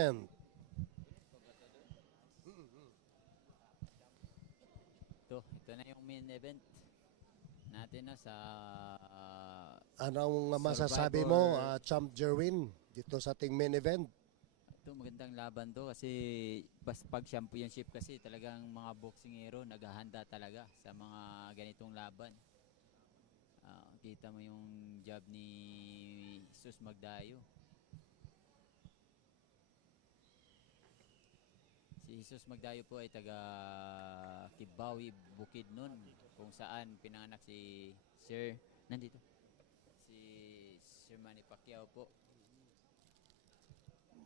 And Ito na yung main event natin na sa anong masasabi mo, Survivor. Champ Jerwin, dito sa ating main event? Ito magandang laban to kasi pag championship kasi talagang mga boksingero naghahanda talaga sa mga ganitong laban. Kita mo yung job ni Jesus Magdayo. Si Jesus Magdayo po ay taga Kibawi, Bukidnon, kung saan pinanganak si Sir, nandito, si Sir Manny Pacquiao po.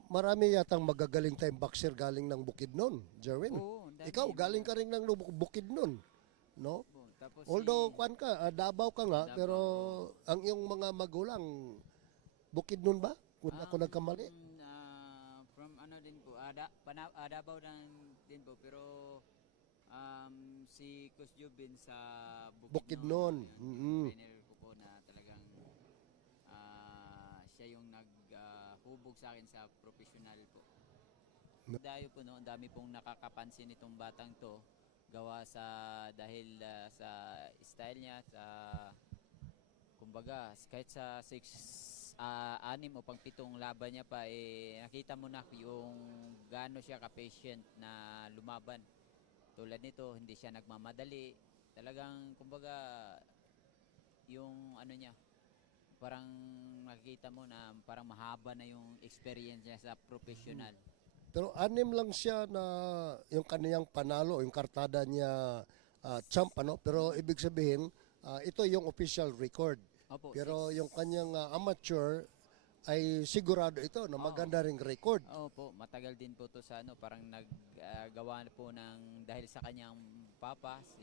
Marami yatang magagaling tayong boxer galing ng Bukidnon, Jerwin. Oo, ang dami. Ikaw, galing ka rin ng Bukidnon, no? Tapos Although, si kwan ka, Davao ka nga, Davao, pero oo. ang iyong mga magulang, Bukidnon ba? Kung ako nagkamali. From ano din po, Davao din po, pero si Coach Jubin sa Bukidnon, Bukidnon. yung trainer ko po na talagang siya yung naghubog sa akin sa professional po. Dayo po, no, ang dami pong nakakapansin itong batang to gawa sa dahil sa style niya, sa kumbaga kahit sa 6 o pang 7 laban niya pa, nakita mo na yung gaano siya ka-patient na lumaban. Tulad nito, hindi siya nagmamadali. Talagang kumbaga yung ano niya, parang nakikita mo na parang mahaba na yung experience niya sa professional. Pero 6 lang siya na yung kaniyang panalo, yung kartada niya, champ, ano? Pero ibig sabihin, ito yung official record. Opo, Pero six. yung kanyang amateur ay sigurado ito na maganda ring record. Opo, matagal din po to sa ano, parang naggawa po ng dahil sa kanyang papa, si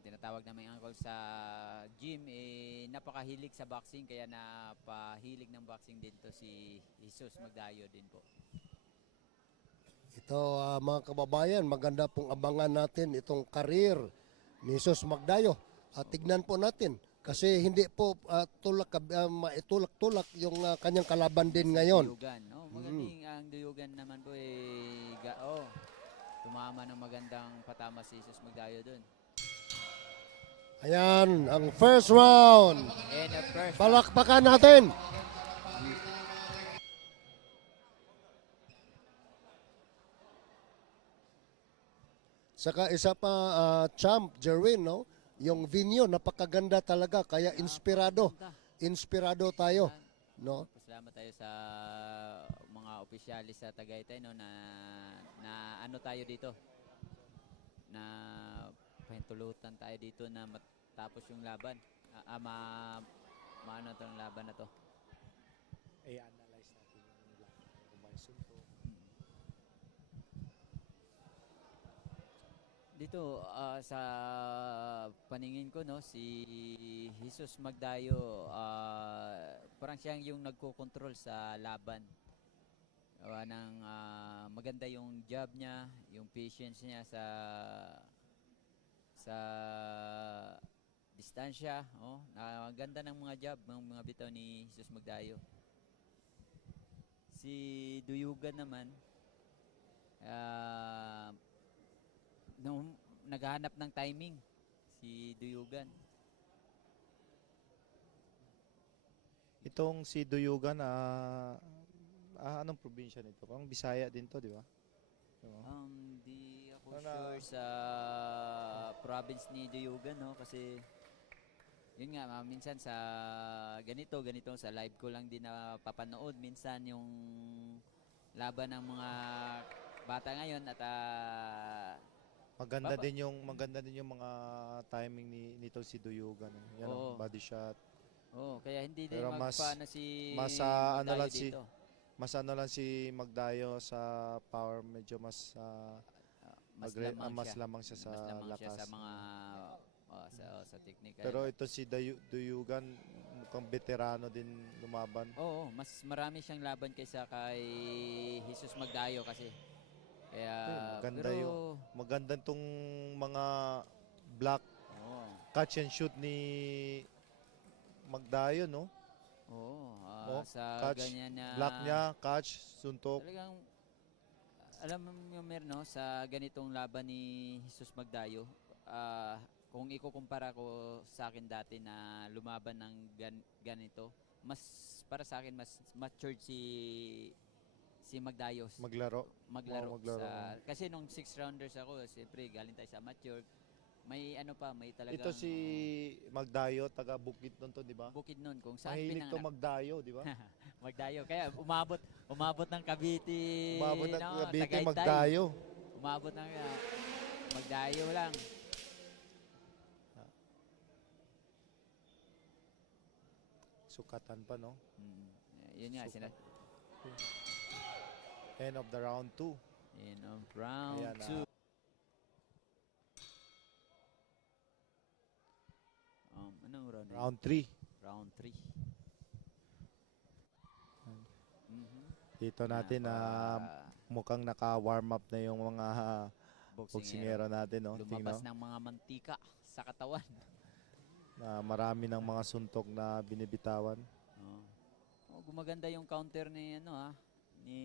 tinatawag namin uncle sa gym, napakahilig sa boxing, kaya napahilig ng boxing din to si Jesus Magdayo din po. Ito, mga kababayan, maganda pong abangan natin itong karir ni Jesus Magdayo. Tignan po natin kasi hindi po maitulak-tulak yung kanyang kalaban din ngayon. Duyugan. Magaling ang Duyugan naman po, tumama ng magandang patama si Jesus Magdayo dun. Ayan, ang first round. And the first Palakpakan natin. Saka isa pa, champ, Jerwin, no? Yung venue, napakaganda talaga, kaya inspirado. Inspirado tayo, no? Pasalamat tayo sa mga opisyalis sa Tagaytay, no, na ano tayo dito, na pahintulutan tayo dito na matapos yung laban. Maano tong laban na to. I-analyze natin yung laban kung ba sunto. Dito sa paningin ko, no, si Jesus Magdayo, parang siyang yung nagko-control sa laban. Gawa ng maganda yung job niya, yung patience niya sa distansya. Ganda ng mga job ng mga bitaw ni Jesus Magdayo. Si Duyugan naman, nung naghahanap ng timing, si Duyugan. Itong si Duyugan, anong probinsya nito? Parang Bisaya din to, di ba? Di ako sure sa province ni Duyugan, no, kasi yun nga, minsan sa ganito sa live ko lang din napapanood minsan yung laban ng mga bata ngayon at maganda din yung mga timing nito si Duyugan. Yan ang body shot. Kaya hindi din Pero magpaano si mas ano Magdayo lang dito. si Magdayo sa power, medyo mas lamang siya sa lakas. Sa mga sa technical. Pero ito si Duyugan, mukhang veterano din lumaban. Mas marami siyang laban kaysa kay Jesus Magdayo kasi. Kaya Maganda tong mga block catch and shoot ni Magdayo, no? Oo, Oh, sa catch, ganyan na Block niya, catch, suntok. talagang alam mo no, sa ganitong laban ni Jesus Magdayo, kung ikukumpara ko sa akin dati na lumaban ng ganito, mas para sa akin mas matured si Magdayo Maglaro. sa kasi nung 6 rounders ako, siyempre galing tayo sa amateur, may ano pa, may talagang Ito si Magdayo, taga Bukidnon to, di ba? bukid nun kung saan Mahilig to pinanganak. Magdayo, di ba? Magdayo. Kaya umabot ng Cavite, Umabot ng no, Cavite, Tagaytay. Magdayo. Umabot ng Magdayo lang. Sukatan pa, no? Mm. Yun nga, Sukat. sina End of the round 2. in round Ayan, 2. Anong round? Round 3. Round 3. Dito natin na mukhang naka-warm up na yung mga boksingero natin, no? Lumabas Tingnan, ng mga mantika sa katawan. na marami ng mga suntok na binibitawan. Gumaganda yung counter ni ni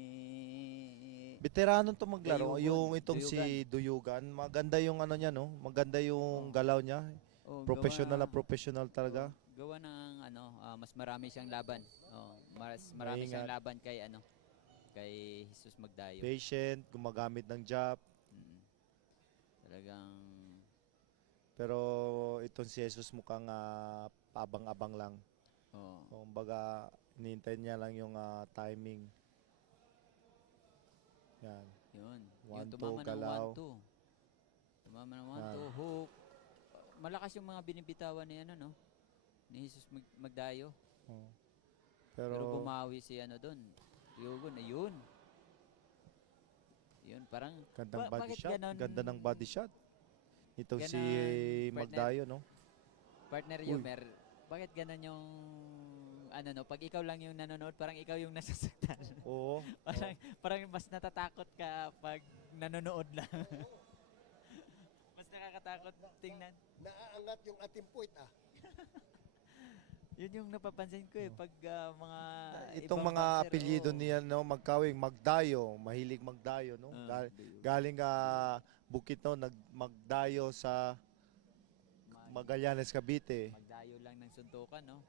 Veterano to maglaro. Duyugan. Yung itong si Duyugan, maganda yung ano niya, no? Maganda yung galaw niya. Professional na professional talaga. Gawa ng mas marami siyang laban. Mas marami siyang Maingat. laban kay Jesus Magdayo. Patient, gumagamit ng jab. Talagang Pero itong si Jesus mukhang pabang-abang lang. Kumbaga, hinihintay niya lang yung timing. Yan. yun. One, Yung two, tumama ng galaw. 1-2. Tumama ng Yan. 1-2. Hook. Malakas yung mga binibitawan ni ni Jesus Magdayo. Oh. Pero Pero, bumawi si doon. Yugon, ayun. Yun, parang gandang body bakit shot. ganon, Ganda ng body shot. Itong si Ganon, Magdayo, no? partner Uy. Yumer, bakit ganon yung pag ikaw lang yung nanonood, parang ikaw yung nasasaktan. Oo. parang mas natatakot ka pag nanonood lang. Mas nakakatakot tingnan. Naaangat yung ating puwit Yun yung napapansin ko pag mga Itong ibang mga boxer, apelyido niya, no? Magkawing Magdayo. Mahilig Magdayo, no? Galing Bukit, no? Magdayo sa Magallanes, Cavite. Magdayo lang ng suntukan, no?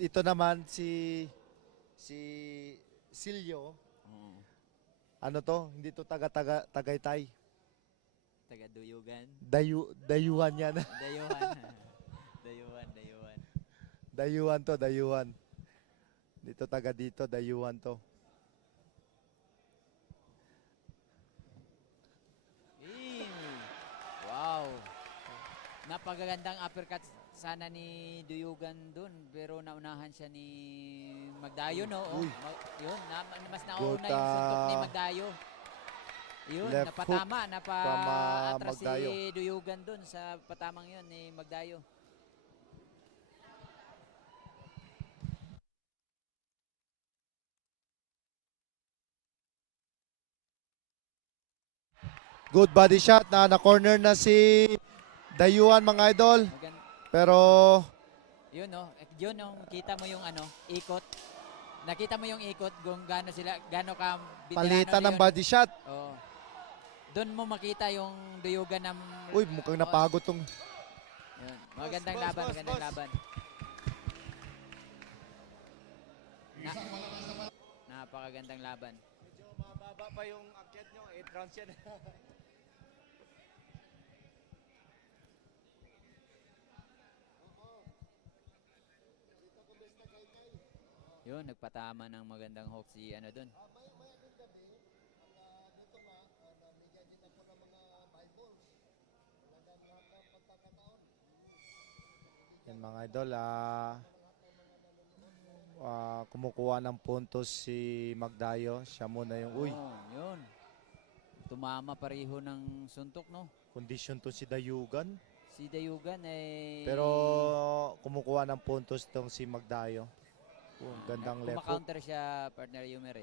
Ito naman si Silio. Ano to? Hindi to Tagaytay. Taga Duyugan. Dayuhan yan. Dayuhan. Dayuhan. Dito dito, Dayuhan to. Wow. Napakagandang uppercut sana ni Duyugan dun, pero naunahan siya ni Magdayo, no? Uy. Yun, mas nauna Good, yung suntok ni Magdayo. Yun, left napatama, from, napa-atras si Magdayo. Duyugan dun sa patamang yun ni Magdayo. Good body shot na corner na si Dayuhan, mga idol. Pero Yun, no? Yun, yung kita mo yung ikot. Nakita mo yung ikot kung gaano ka veterano palitan na ng yun. body shot. Oo. Doon mo makita yung Duyugan ng Uy, mukhang napagod tong Yun. Magandang laban. Napakagandang laban. Medyo mababa pa yung akyat nyo. 8 rounds yan. Yun, nagpatama ng magandang hook si doon. Yan mga idol, kumukuha ng puntos si Magdayo. Siya muna yung, Yun. Tumama pareho ng suntok, no? condition to si Dayugan. Si Dayugan ay Pero kumukuha ng puntos tong si Magdayo. Gandang left hook. Kumakounter siya, partner Yumer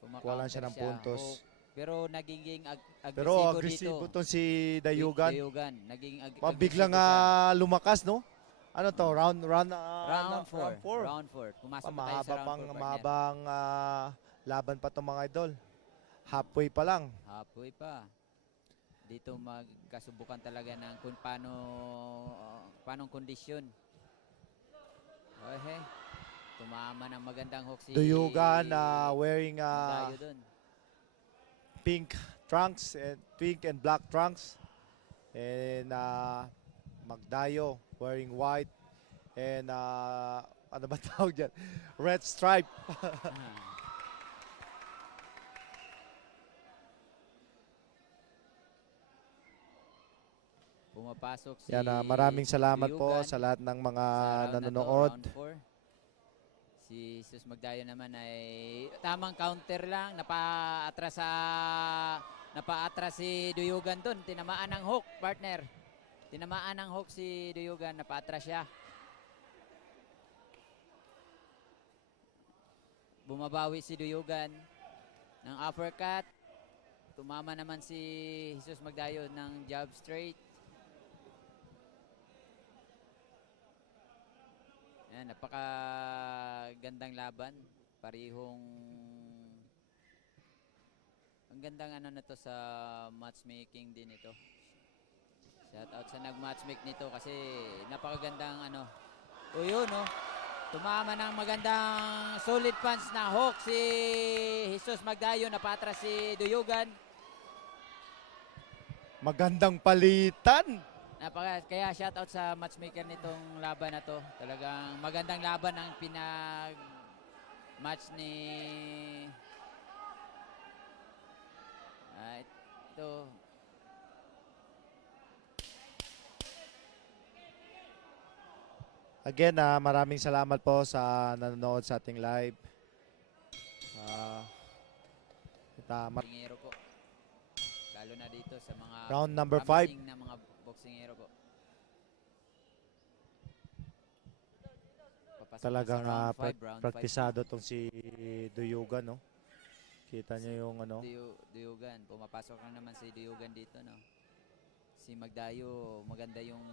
Kuha lang siya ng puntos. hook. Pero nagiging Pero agresibo dito. tong si Dayugan. Naging Biglang agresibo siya. lumakas, no? Ano to? Round 4. Round 4. Round 4. Pumasok na tayo sa round 4, partner. Mahabang laban pa to mga idol. Halfway pa lang. Halfway pa. Dito magkasubukan talaga ng kung paanong kondisyon. Okay. Tumama ng magandang hook si Duyugan wearing Magdayo dun. pink and black trunks. And Magdayo wearing white and ano ba tawag dyan? Red stripe. Pumapasok si Yan, maraming salamat po Duyugan sa lahat ng mga sa round na to, nanonood. round 4. Si Jesus Magdayo naman ay tamang counter lang. Napaatras si Duyugan doon. Tinamaan ng hook, partner. Tinamaan ng hook si Duyugan. Napaatras siya. Bumabawi si Duyugan ng uppercut. Tumama naman si Jesus Magdayo ng jab straight. Yan, napakagandang laban. Parihong ang gandang ano na to sa matchmaking din ito. Shout out sa nag-matchmake nito kasi napakagandang ano. O yun, no? Tumama ng magandang solid punch na hook si Jesus Magdayo. Napatras si Duyugan. Magandang palitan. Kaya shout out sa matchmaker nitong laban na to. Talagang magandang laban ang pinag-match ni ito. Again, maraming salamat po sa nanonood sa ating live. Boksingero po. Lalo na dito sa mga Round number promising na mga boksingero po. Papasok na Talagang sa round 5, round 5 praktisado tong si Duyugan, no? Kita niyo yung ano. Duyugan. Pumapasok na naman si Duyugan dito, no? Si Magdayo, maganda yung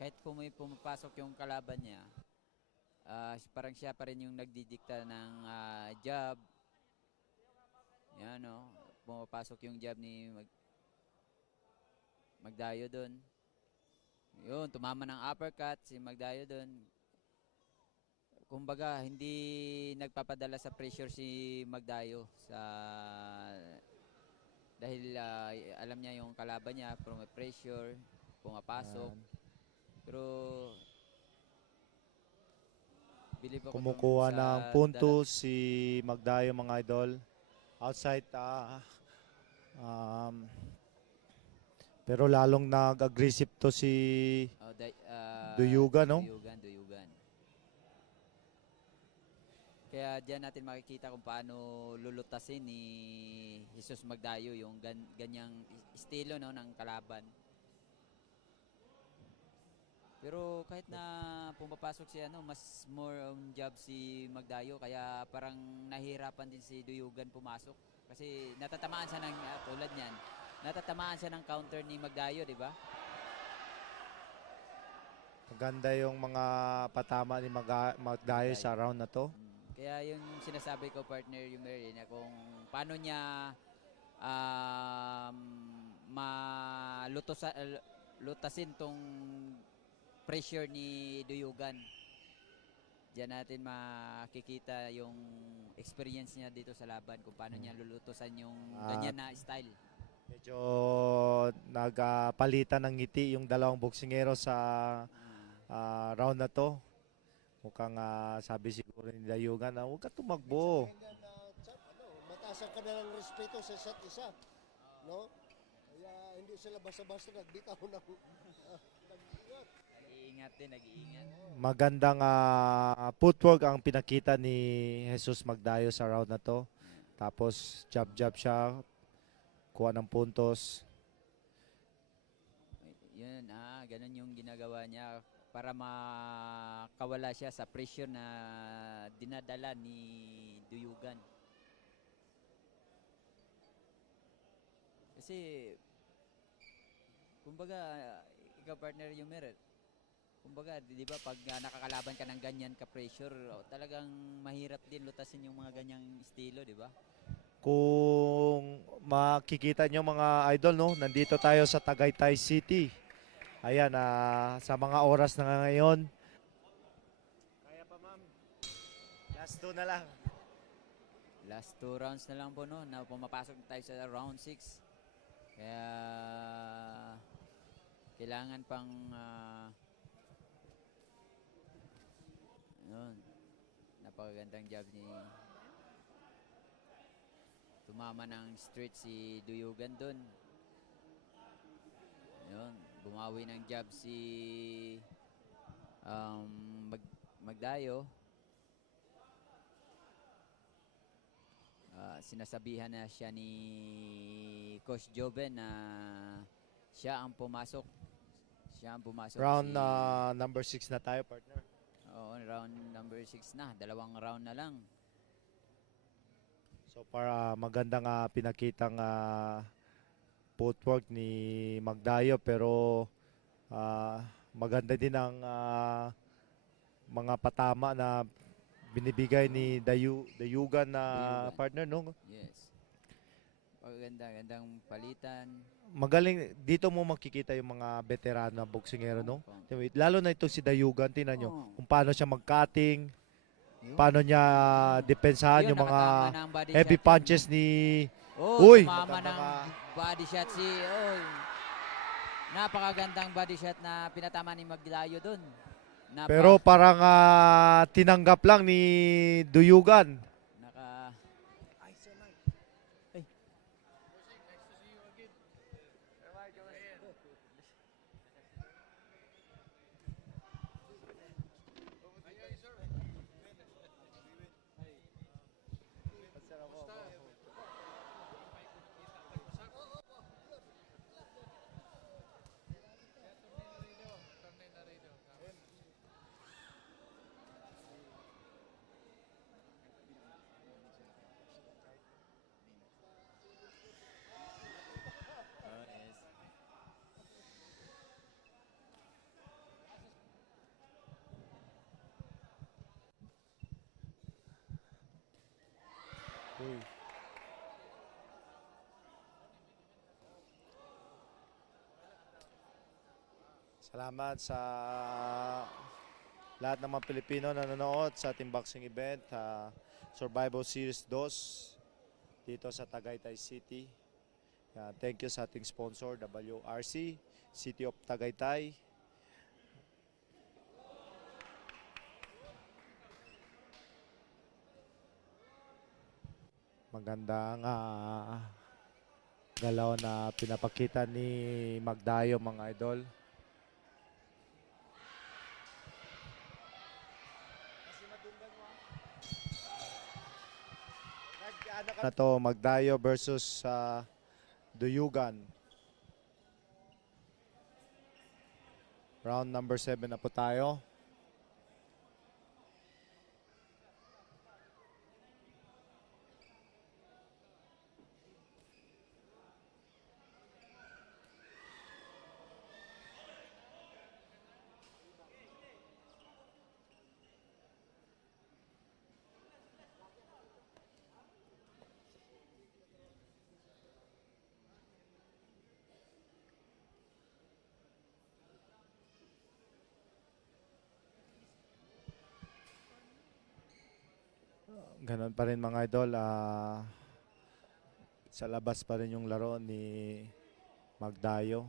kahit pumapasok yung kalaban niya, parang siya pa rin yung nagdidikta ng jab. Yan, no? Pumapasok yung jab ni Magdayo doon. Yun, tumama ng uppercut si Magdayo doon. Kumbaga, hindi nagpapadala sa pressure si Magdayo dahil alam niya yung kalaban niya, pressure, pumapasok. Pero believe ako Kumukuha sa ng puntos si Magdayo, mga idol. Outside, pero lalong nag-aggressive to si Duyugan, no? Duyugan. Kaya diyan natin makikita kung paano lulutasin ni Jesus Magdayo yung ganyang estilo, no, ng kalaban. Pero kahit na pumapasok si mas more on job si Magdayo, kaya parang nahihirapan din si Duyugan pumasok kasi natatamaan siya ng tulad niyan. Natatamaan siya ng counter ni Magdayo, di ba? Maganda yung mga patama ni Magdayo sa round na to. Kaya yung sinasabi ko, partner, yung Mary, na kung paano niya lutasin tong pressure ni Duyugan. Diyan natin makikita yung experience niya dito sa laban, kung paano niya lulutusan yung ganyan na style. Medyo nagpalitan ng ngiti yung dalawang boksingero sa round na to. Mukhang sabi siguro ni Duyugan na huwag ka tumakbo. Mataas ang kanilang respeto sa isa't isa. No? Kaya hindi sila basta-basta nagbitaw ng nag-ingat. Nag-iingat. Magandang footwork ang pinakita ni Jesus Magdayo sa round na to. Tapos jab siya, kuha ng puntos. Yun, ganun yung ginagawa niya para makawala siya sa pressure na dinadala ni Duyugan. Kasi kumbaga, ikaw, partner, yung merit, kumbaga, di ba, pag nakakalaban ka ng ganyan ka-pressure, talagang mahirap din lutasin yung mga ganyang estilo, di ba? Kung makikita nyo mga idol, no, nandito tayo sa Tagaytay City. Ayan, sa mga oras na ngayon. Kaya pa ma'am, last 2 na lang. Last 2 rounds na lang po, no, na pumapasok na tayo sa round 6. Kaya, kailangan pang, yun, napakagandang job ni tumama ng straight si Duyugan dun. Yun, bumawi ng jab si Magdayo. Sinasabihan na siya ni Coach Joven na siya ang pumasok. Siya ang pumasok. Round number 6 na tayo, partner. Oo, round number 6 na. 2 round na lang. So para magandang pinakitang footwork ni Magdayo, pero maganda din ang mga patama na binibigay ni Dayugan na Dayugan. partner, no? Yes. Gandang palitan. Magaling dito mo makikita yung mga veterano na boksingero, no? Lalo na ito si Dayugan, tingnan nyo Oo. kung paano siya mag-cutting, Yun. paano niya depensahan Yun, yung mga nakatama ng body heavy shot yun. punches ni Oh, Uy, tumama ng magandang, body shot si napakagandang body shot na pinatama ni Magdayo doon. pero parang tinanggap lang ni Duyugan. Naka Ay. Uy. Salamat sa lahat ng mga Pilipino na nanonood sa ating boxing event, Survival Series 2 dito sa Tagaytay City. Thank you sa ating sponsor, WRC, City of Tagaytay. Magandang galaw na pinapakita ni Magdayo, mga idol. Na to, Magdayo versus Duyugan. Round number 7 na po tayo. Ganon pa rin, mga idol. Sa labas pa rin yung laro ni Magdayo.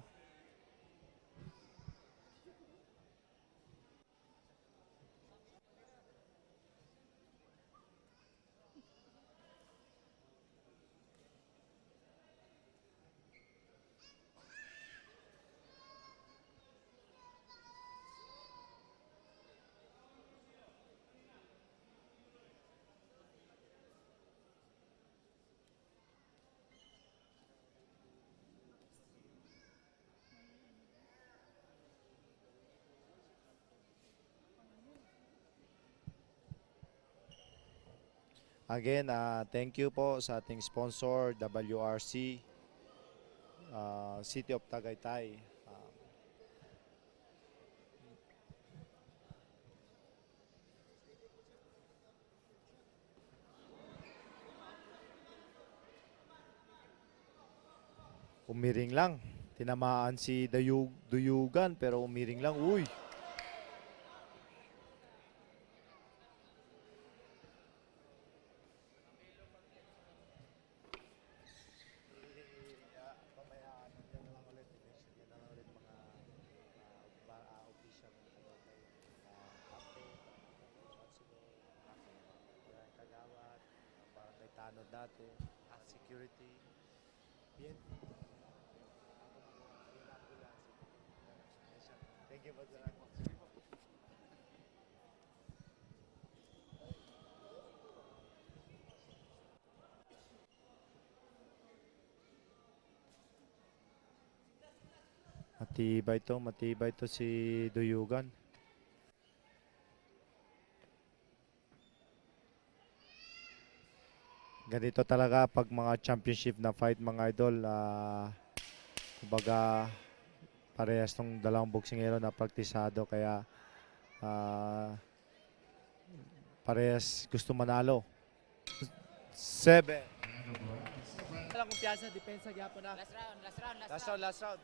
Again, thank you po sa ating sponsor, WRC, City of Tagaytay. Umiring lang. Tinamaan si Duyugan pero umiring lang. Uy! Tanod dati, security, PNP, thank you po sa matibay to si Duyugan. Ganito talaga pag mga championship na fight mga idol, kumbaga parehas tong dalawang boksingero na praktisado kaya parehas gusto manalo. 7. Walang kumpiyansa, depensa gyapon na. Last round. Last round.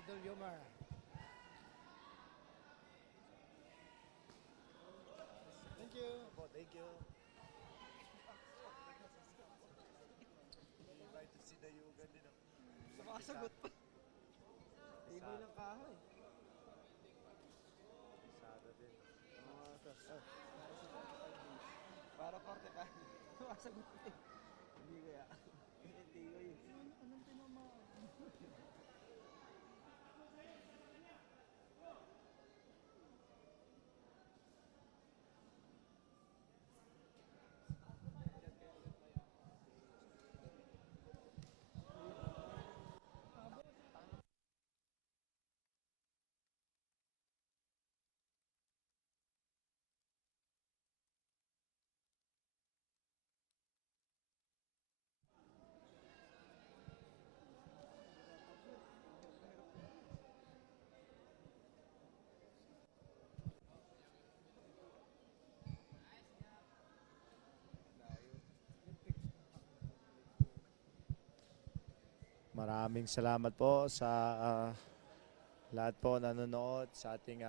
Idol Yomar. Thank you. Thank you. Invite to si Dayugan din. Sumasagot pa. Iboy ng kahoy. Sada din. Para korte ka. Sumasagot pa eh. Hindi kaya. Hindi ko yun. Anong tinamaan? Maraming salamat po sa lahat po nanonood sa ating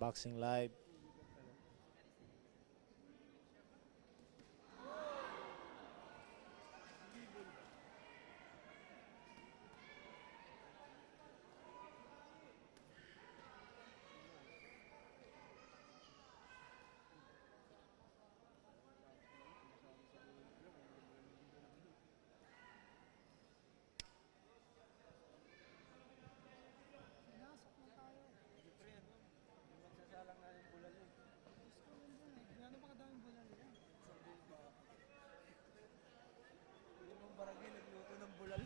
boxing live. Magsasalang na yung bulal eh. Gano'n pa kadaming bulal yan? Yung mga barangay nagluto ng bulal.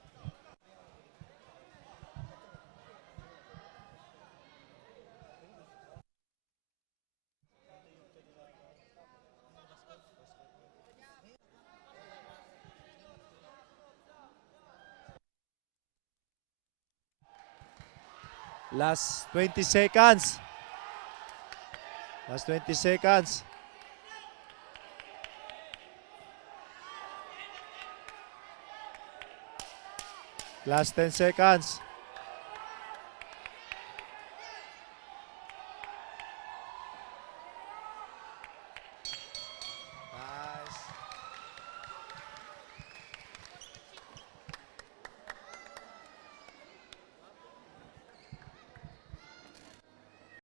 Last 20 seconds. Last 20 seconds. Last 10 seconds.